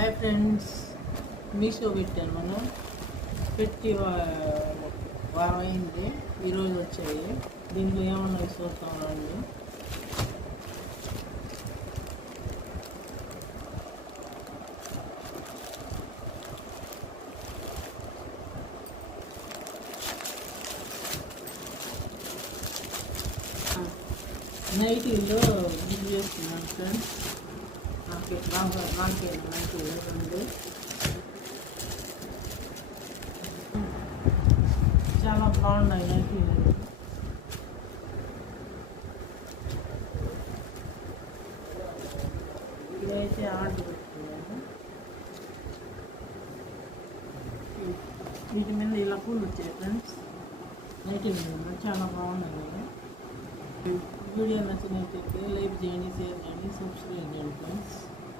Hi friends, Meesho పెట్టాను మనం పెట్టి వారం అయింది. ఈరోజు వచ్చాయి. దీంట్లో ఏమన్నా చూస్తాం రండి. నైటీలో బుక్ చేస్తున్నాను ఫ్రెండ్స్. నాకే రండి. చాలా బాగున్నాయి నైటీలు. ఇదైతే ఆర్డర్ పెట్టుకున్నాను. వీటి మీద ఇలా పూలు వచ్చాయి ఫ్రెండ్స్. నైటీ మీద చాలా బాగున్నాయి కదా. వీడియో నచ్చినట్లయితే లైక్ చేయండి, షేర్ చేయండి, సబ్స్క్రైబ్ చేయండి ఫ్రెండ్స్.